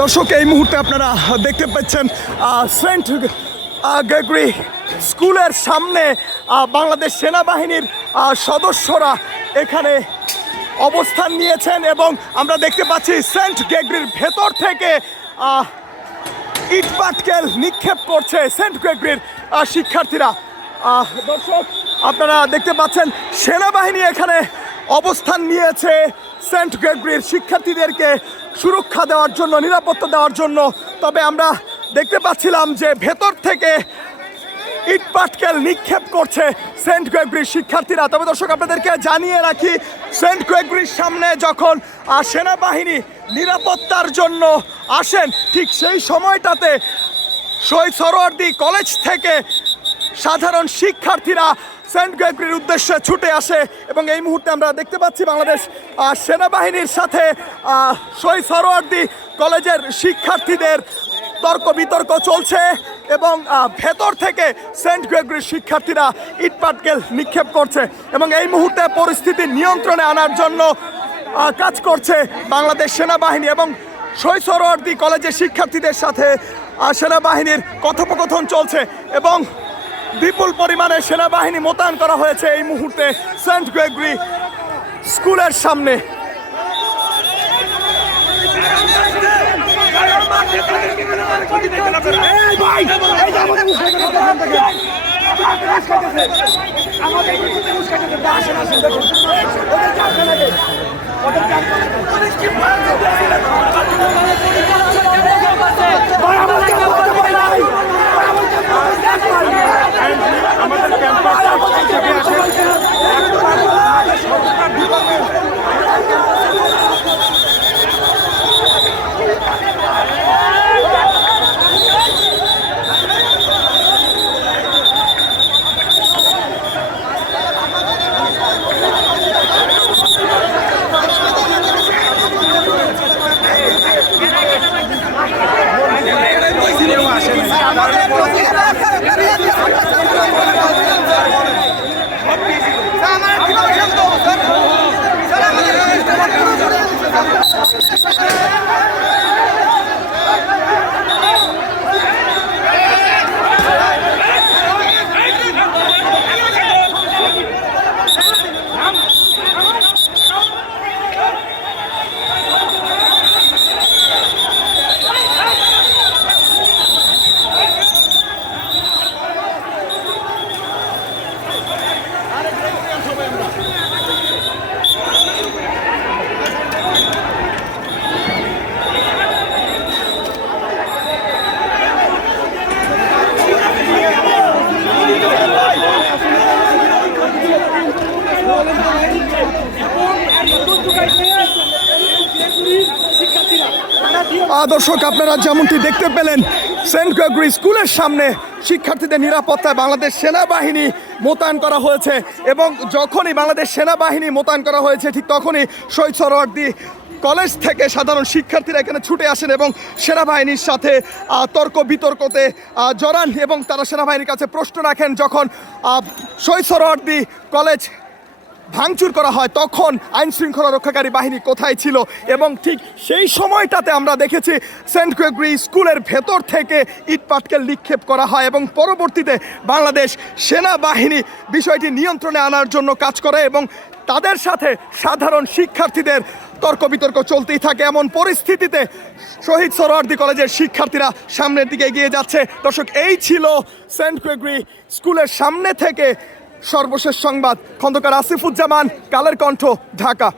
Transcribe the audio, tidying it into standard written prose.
দর্শক এই মুহূর্তে আপনারা দেখতে পাচ্ছেন সেন্ট গ্রেগরি স্কুলের সামনে বাংলাদেশ সেনাবাহিনীর সদস্যরা এখানে অবস্থান নিয়েছেন এবং আমরা দেখতে পাচ্ছি সেন্ট গ্রেগরির ভেতর থেকে ইট পাটকেল নিক্ষেপ করছে সেন্ট গ্রেগরির শিক্ষার্থীরা। দর্শক আপনারা দেখতে পাচ্ছেন সেনাবাহিনী এখানে অবস্থান নিয়েছে সেন্ট গ্রেগরির শিক্ষার্থীদেরকে সুরক্ষা দেওয়ার জন্য, নিরাপত্তা দেওয়ার জন্য। তবে আমরা দেখতে পাচ্ছিলাম যে ভেতর থেকে ইট পাটকেল নিক্ষেপ করছে সেন্ট গ্রেগরির শিক্ষার্থীরা। তবে দর্শক আপনাদেরকে জানিয়ে রাখি, সেন্ট গ্রেগরির সামনে যখন সেনাবাহিনী নিরাপত্তার জন্য আসেন, ঠিক সেই সময়টাতে শহীদ সোহরাওয়ার্দী কলেজ থেকে সাধারণ শিক্ষার্থীরা সেন্ট গ্রেগরির উদ্দেশ্যে ছুটে আসে এবং এই মুহূর্তে আমরা দেখতে পাচ্ছি বাংলাদেশ সেনাবাহিনীর সাথে শহীদ সোহরাওয়ার্দী কলেজের শিক্ষার্থীদের তর্ক বিতর্ক চলছে এবং ভেতর থেকে সেন্ট গ্রেগরির শিক্ষার্থীরা ইট পাটকেল নিক্ষেপ করছে এবং এই মুহূর্তে পরিস্থিতি নিয়ন্ত্রণে আনার জন্য কাজ করছে বাংলাদেশ সেনাবাহিনী এবং শহীদ সোহরাওয়ার্দী কলেজের শিক্ষার্থীদের সাথে সেনাবাহিনীর কথোপকথন চলছে এবং বিপুল পরিমাণে সেনাবাহিনী মোতায়েন করা হয়েছে এই মুহূর্তে সেন্ট গ্রেগরি স্কুলের সামনে। দর্শক আপনারা যেমনটি দেখতে পেলেন, সেন্ট গ্রেগরি স্কুলের সামনে শিক্ষার্থীদের নিরাপত্তায় বাংলাদেশ সেনাবাহিনী মোতায়েন করা হয়েছে এবং যখনই বাংলাদেশ সেনাবাহিনী মোতায়েন করা হয়েছে ঠিক তখনই শহীদ সোহরাওয়ার্দী কলেজ থেকে সাধারণ শিক্ষার্থীরা এখানে ছুটে আসেন এবং সেনাবাহিনীর সাথে তর্ক বিতর্কতে জড়ান এবং তারা সেনাবাহিনীর কাছে প্রশ্ন রাখেন। যখন শহীদ সোহরাওয়ার্দী কলেজ ভাঙচুর করা হয় তখন আইন শৃঙ্খলা রক্ষাকারী বাহিনী কোথায় ছিল এবং ঠিক সেই সময়টাতে আমরা দেখেছি সেন্ট গ্রেগরি স্কুলের ভেতর থেকে ইট পাটকেল নিক্ষেপ করা হয় এবং পরবর্তীতে বাংলাদেশ সেনাবাহিনী বিষয়টি নিয়ন্ত্রণে আনার জন্য কাজ করে এবং তাদের সাথে সাধারণ শিক্ষার্থীদের তর্ক বিতর্ক চলতেই থাকে। এমন পরিস্থিতিতে শহীদ সোহরাওয়ার্দী কলেজের শিক্ষার্থীরা সামনের দিকে এগিয়ে যাচ্ছে। দর্শক, এই ছিল সেন্ট গ্রেগরি স্কুলের সামনে থেকে সর্বশেষ সংবাদ। খন্দকার আসিফুজ্জামান, কালের কণ্ঠ, ঢাকা।